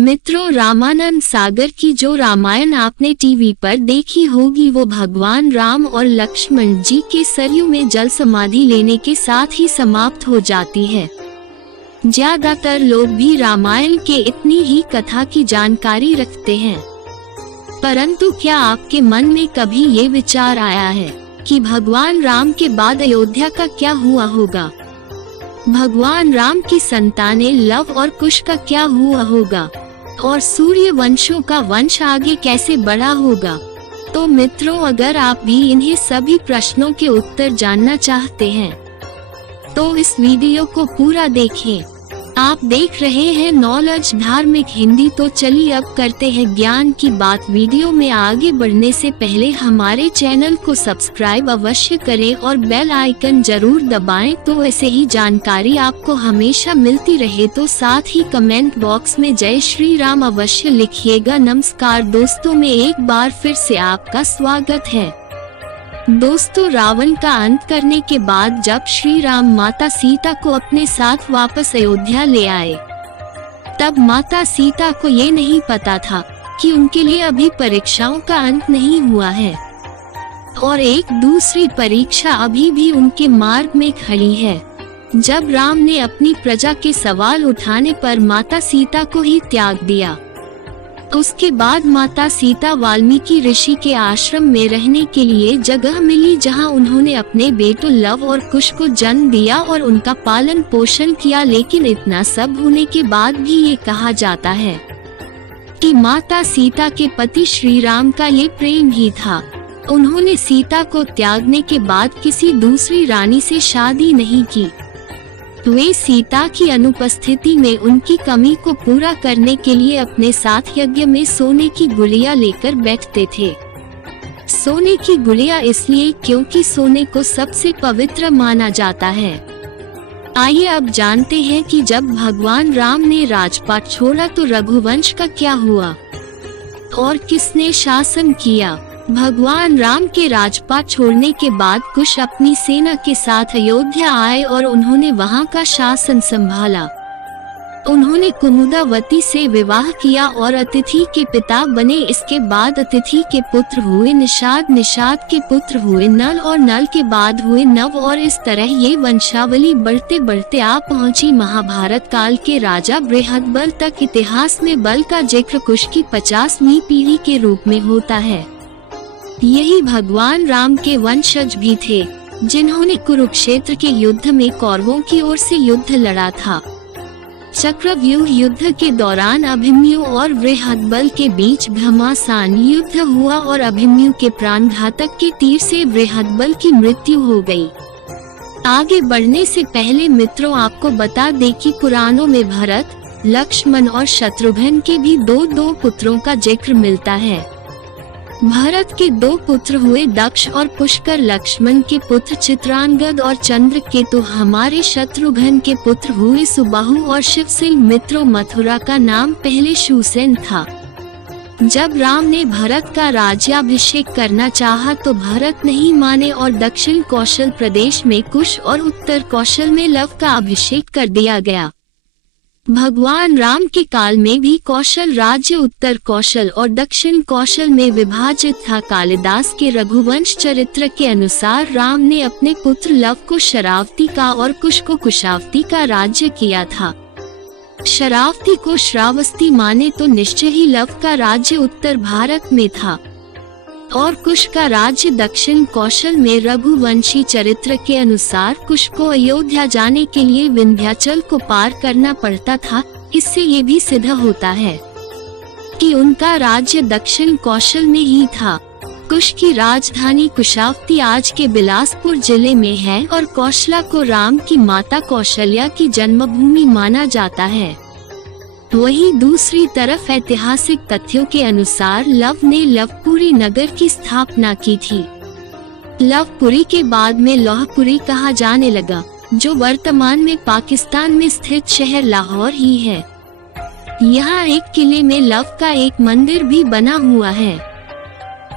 मित्रों, रामानंद सागर की जो रामायण आपने टीवी पर देखी होगी वो भगवान राम और लक्ष्मण जी के सरयू में जल समाधि लेने के साथ ही समाप्त हो जाती है। ज्यादातर लोग भी रामायण के इतनी ही कथा की जानकारी रखते हैं, परंतु क्या आपके मन में कभी ये विचार आया है कि भगवान राम के बाद अयोध्या का क्या हुआ होगा? भगवान राम की संतानें लव और कुश का क्या हुआ होगा? और सूर्य वंशों का वंश आगे कैसे बढ़ा होगा? तो मित्रों, अगर आप भी इन्हीं सभी प्रश्नों के उत्तर जानना चाहते हैं तो इस वीडियो को पूरा देखें। आप देख रहे हैं नॉलेज धार्मिक हिंदी। तो चलिए अब करते हैं ज्ञान की बात। वीडियो में आगे बढ़ने से पहले हमारे चैनल को सब्सक्राइब अवश्य करें और बेल आइकन जरूर दबाएं, तो ऐसे ही जानकारी आपको हमेशा मिलती रहे। तो साथ ही कमेंट बॉक्स में जय श्री राम अवश्य लिखिएगा। नमस्कार दोस्तों, में एक बार फिर से आपका स्वागत है। दोस्तों, रावण का अंत करने के बाद जब श्री राम माता सीता को अपने साथ वापस अयोध्या ले आए, तब माता सीता को ये नहीं पता था कि उनके लिए अभी परीक्षाओं का अंत नहीं हुआ है और एक दूसरी परीक्षा अभी भी उनके मार्ग में खड़ी है। जब राम ने अपनी प्रजा के सवाल उठाने पर माता सीता को ही त्याग दिया, उसके बाद माता सीता वाल्मीकि ऋषि के आश्रम में रहने के लिए जगह मिली, जहां उन्होंने अपने बेटों लव और कुश को जन्म दिया और उनका पालन पोषण किया। लेकिन इतना सब होने के बाद भी ये कहा जाता है कि माता सीता के पति श्री राम का ये प्रेम ही था। उन्होंने सीता को त्यागने के बाद किसी दूसरी रानी से शादी नहीं की। वे सीता की अनुपस्थिति में उनकी कमी को पूरा करने के लिए अपने साथ यज्ञ में सोने की गुड़िया लेकर बैठते थे। सोने की गुड़िया इसलिए क्योंकि सोने को सबसे पवित्र माना जाता है। आइए अब जानते हैं कि जब भगवान राम ने राजपाट छोड़ा तो रघुवंश का क्या हुआ और किसने शासन किया। भगवान राम के राजपाट छोड़ने के बाद कुश अपनी सेना के साथ अयोध्या आए और उन्होंने वहां का शासन संभाला। उन्होंने कुमुदावती से विवाह किया और अतिथि के पिता बने। इसके बाद अतिथि के पुत्र हुए निषाद, निषाद के पुत्र हुए नल और नल के बाद हुए नव, और इस तरह ये वंशावली बढ़ते बढ़ते आ पहुंची महाभारत काल के राजा बृहदबल तक। इतिहास में बल का जिक्र कुश की 50वीं पीढ़ी के रूप में होता है। यही भगवान राम के वंशज भी थे जिन्होंने कुरुक्षेत्र के युद्ध में कौरवों की ओर से युद्ध लड़ा था। चक्रव्यूह युद्ध के दौरान अभिमन्यु और बृहदबल के बीच घमासान युद्ध हुआ और अभिमन्यु के प्राणघातक के तीर से बृहदबल की मृत्यु हो गई। आगे बढ़ने से पहले मित्रों, आपको बता दें कि पुराणों में भरत, लक्ष्मण और शत्रुघ्न के भी दो पुत्रों का जिक्र मिलता है। भरत के 2 पुत्र हुए दक्ष और पुष्कर, लक्ष्मण के पुत्र चित्रांगद और चंद्रकेतु, हमारे शत्रुघ्न के पुत्र हुए सुबाहु और शिवसिंह। मित्रों, मथुरा का नाम पहले शूसेन था। जब राम ने भरत का राज्याभिषेक करना चाहा तो भरत नहीं माने और दक्षिण कौशल प्रदेश में कुश और उत्तर कौशल में लव का अभिषेक कर दिया गया। भगवान राम के काल में भी कौशल राज्य उत्तर कौशल और दक्षिण कौशल में विभाजित था। कालिदास के रघुवंश चरित्र के अनुसार राम ने अपने पुत्र लव को शरावती का और कुश को कुशावती का राज्य किया था। शरावती को श्रावस्ती माने तो निश्चय ही लव का राज्य उत्तर भारत में था और कुश का राज्य दक्षिण कौशल में। रघुवंशी चरित्र के अनुसार कुश को अयोध्या जाने के लिए विंध्याचल को पार करना पड़ता था। इससे ये भी सिद्ध होता है कि उनका राज्य दक्षिण कौशल में ही था। कुश की राजधानी कुशावती आज के बिलासपुर जिले में है और कौशला को राम की माता कौशल्या की जन्मभूमि माना जाता है। वहीं दूसरी तरफ ऐतिहासिक तथ्यों के अनुसार लव ने लवपुरी नगर की स्थापना की थी। लवपुरी के बाद में लौहपुरी कहा जाने लगा, जो वर्तमान में पाकिस्तान में स्थित शहर लाहौर ही है। यहाँ एक किले में लव का एक मंदिर भी बना हुआ है।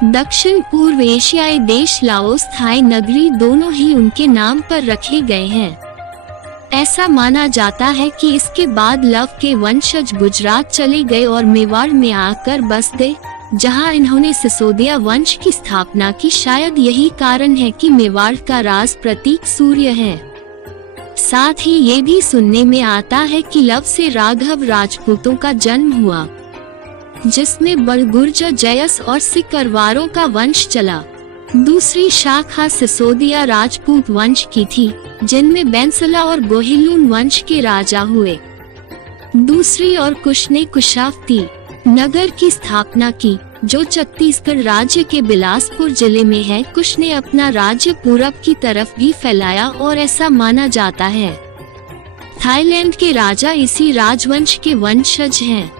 दक्षिण पूर्व एशियाई देश लाओस, थाई नगरी दोनों ही उनके नाम पर रखे गए हैं। ऐसा माना जाता है कि इसके बाद लव के वंशज गुजरात चले गए और मेवाड़ में आकर बस गए, जहां इन्होंने सिसोदिया वंश की स्थापना की। शायद यही कारण है कि मेवाड़ का राज प्रतीक सूर्य है। साथ ही ये भी सुनने में आता है कि लव से राघव राजपूतों का जन्म हुआ, जिसमें बड़गुर्जर, जयस और सिकरवारों का वंश चला। दूसरी शाखा सिसोदिया राजपूत वंश की थी, जिनमें बैंसला और गोहिलून वंश के राजा हुए। दूसरी ओर कुश ने कुशावती नगर की स्थापना की, जो छत्तीसगढ़ राज्य के बिलासपुर जिले में है। कुश ने अपना राज्य पूरब की तरफ भी फैलाया और ऐसा माना जाता है थाईलैंड के राजा इसी राजवंश के वंशज हैं।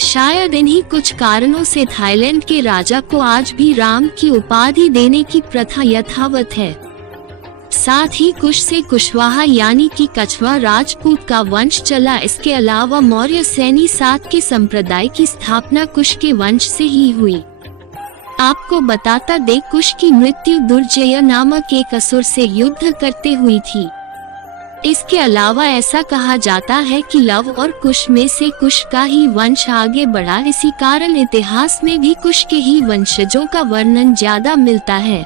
शायद इन्हीं कुछ कारणों से थाईलैंड के राजा को आज भी राम की उपाधि देने की प्रथा यथावत है। साथ ही कुश से कुशवाहा यानी कि कछवा राजपूत का वंश चला। इसके अलावा मौर्य सैनी सात के संप्रदाय की स्थापना कुश के वंश से ही हुई। आपको बताता दे, कुश की मृत्यु दुर्जय नामक एक असुर से युद्ध करते हुई थी। इसके अलावा ऐसा कहा जाता है कि लव और कुश में से कुश का ही वंश आगे बढ़ा। इसी कारण इतिहास में भी कुश के ही वंशजों का वर्णन ज्यादा मिलता है।